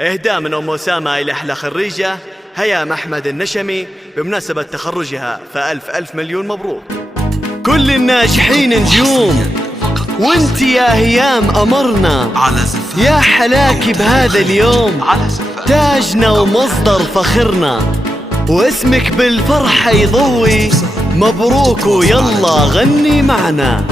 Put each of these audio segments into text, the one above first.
إهداء من أم أسامة إلى أحلى خريجة هيام أحمد النشمي بمناسبة تخرجها، فألف ألف مليون مبروك. كل الناجحين نجوم وانت يا هيام أمرنا، يا حلاكي بهذا اليوم تاجنا ومصدر فخرنا، واسمك بالفرحة يضوي، مبروك ويلا غني معنا.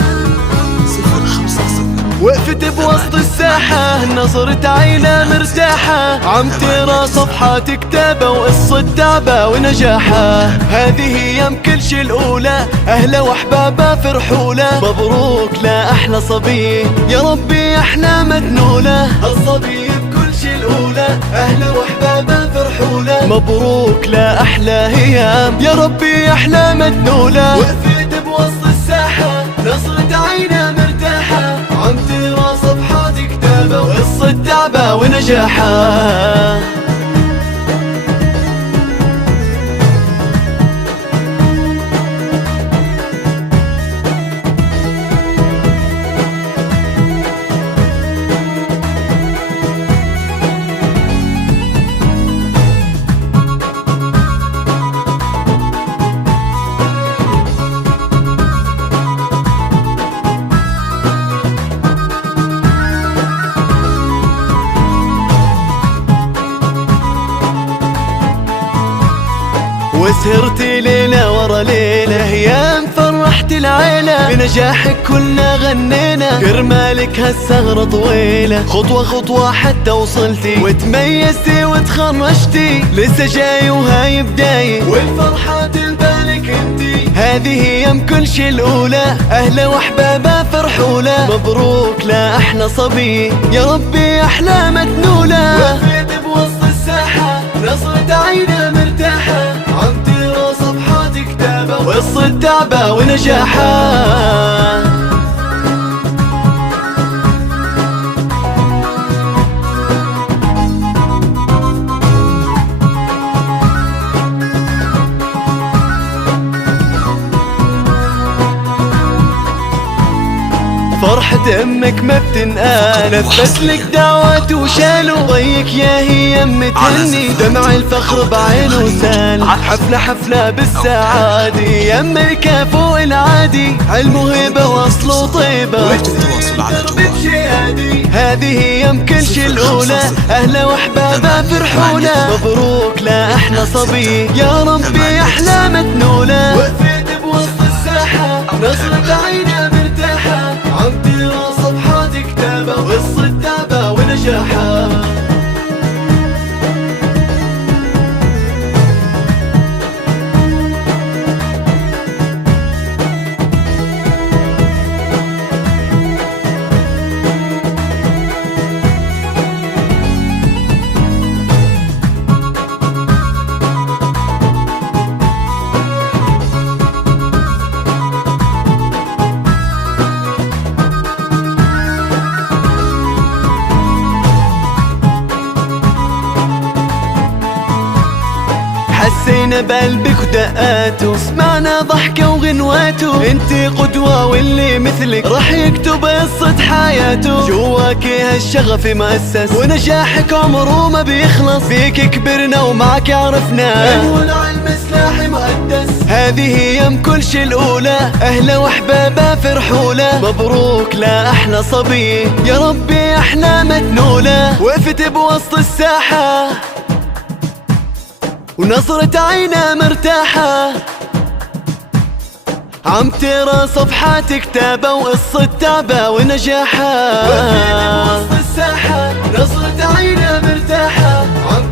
وقفت بوسط الساحة نظرت عينها مرتاحة، عم ترى صفحة كتابة وقصة تعبة ونجاحة. هذه ايام كل شي الأولى، أهلا وأحبابها فرحولة، مبروك لأحلى صبي يا ربي أحلامها تنولة. الصبي بكل شي الأولى، أهلا وأحبابها فرحولة، مبروك لأحلى هيام يا ربي أحلامها تنولة. وقفت بوسط الساحة نظرت عينها مرتاحة، عم ترى صفحات كتابة وقصة تعبة ونجاحها. وسهرتي ليلة ورا ليلة، هيام فرحت العيلة، بنجاحك كلنا غنينا، كرمالك هالسهرة طويلة، خطوة خطوة حتى وصلتي، وتميزتي وتخرجتي، لسه جاي وهاي بداية، والفرحة تلبالك انتي. هذه ايام كل شي الأولى، أهلا وأحبابها فرحولة، مبروك لأحلى صبي يا ربي أحلامها تنولة. وقفت بوسط الساحة نظرت عينها مرتاحة، عم ترى صفحات كتابة وقصة تعبة ونجاحها. فرحة امك ما بتنقال، نفسلك دعوات وشالوا، ضيك يا هي متهني، دمع الفخر بعينه سال، حفلة حفلة بالسعادة، يا ملكة فوق العادي، علم وهبة واصله طيبة، والتواصل على جوال. هذه ايام كل شي الأولى، أهلا وأحبابها فرحولة، مبروك لأحلى صبي يا ربي أحلامها تنولة. وقفت بوسط الساحة نظرت عينها مرتاحة، عم ترى صفحات كتابة وقصة تعبة ونجاحها. حسينا بقلبك ودقاته، سمعنا ضحكة وغنواته، انتي قدوة واللي مثلك رح يكتب قصة حياته، جواكي هالشغف مؤسس ونجاحك عمره ما بيخلص، فيك كبرنا ومعك عرفنا، والعلم سلاح مقدس. هذه ايام كل شي الأولى، أهلا وأحبابها فرحولة، مبروك لأحلى صبي يا ربي أحلامها تنولة. وقفت بوسط الساحة ونظرت عينها مرتاحة، عم ترى صفحات كتابة وقصة تعبة ونجاحها. وقفت بوسط الساحة نظرت عينها مرتاحة، عم